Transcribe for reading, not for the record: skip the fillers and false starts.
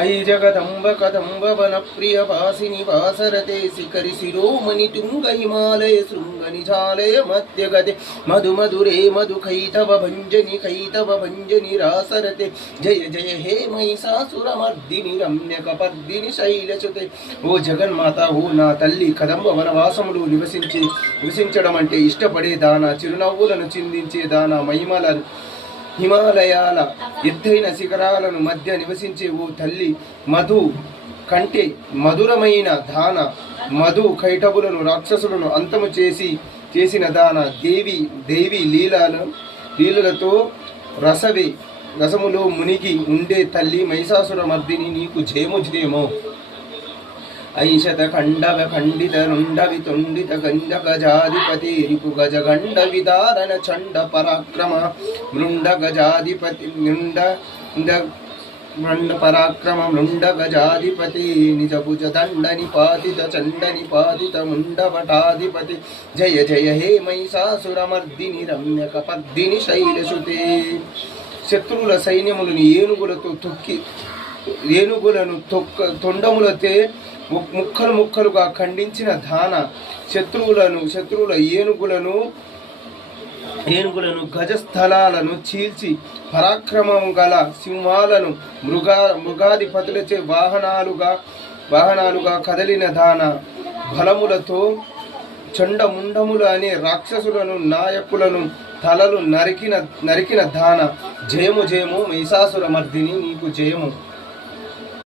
అయి జగదంబ కదంబ వన ప్రియ వాసిని వాసరతే శిఖరి శిరోమణి తుంగ హిమాలయ శృంగ నిజాలయ మధ్యగతే మధు మధురే మధు కైతవ భంజని రాసరతే జయ జయ హే మహిషాసురమర్దిని రమ్యకపర్దిని శైలచుతే. ఓ జగన్మాత, ఓ నా తల్లి, కదంబ వనవాసములు నివసించడం అంటే ఇష్టపడే దాన, చిరునవ్వులను చిందించే దాన, హిమాలయాల ఎత్తైన శిఖరాలను మధ్య నివసించే ఓ తల్లి, మధు కంటే మధురమైన దాన, మధు కైటబులను రాక్షసులను అంతము చేసిన దాన, దేవి లీలలతో రసములో మునిగి ఉండే తల్లి మహిషాసుర మర్దిని, నీకు జయము. ఐషత ఖండవ ఖండిత రుండ వితుండిత గంజ గజాధిపతి రిపు గజ గండ విదారణ చండ పరాక్రమ మృండ గజాధిపతి పరాక్రమ మృండ గజాధిపతి నిజ భుజ దండ నిపాతిత చండ నిపాతిత ముండవటాధిపతి జయ జయ హే మహిషాసురమర్దిని రమ్యక పద్దిని శైలసుతే. శత్రువుల సైన్యములను ఏనుగులను తొండములతే ముక్కలుగా ఖండించిన దాన, శత్రువుల ఏనుగులను గజస్థలాలను చీల్చి పరాక్రమం గల సింహాలను మృగాధిపతులచే వాహనాలుగా కదలిన దాన, బలములతో చండముండములు అనే రాక్షసులను నాయకులను తలలు నరికిన దాన, జయము మహిషాసుర మర్దిని, నీకు జయము.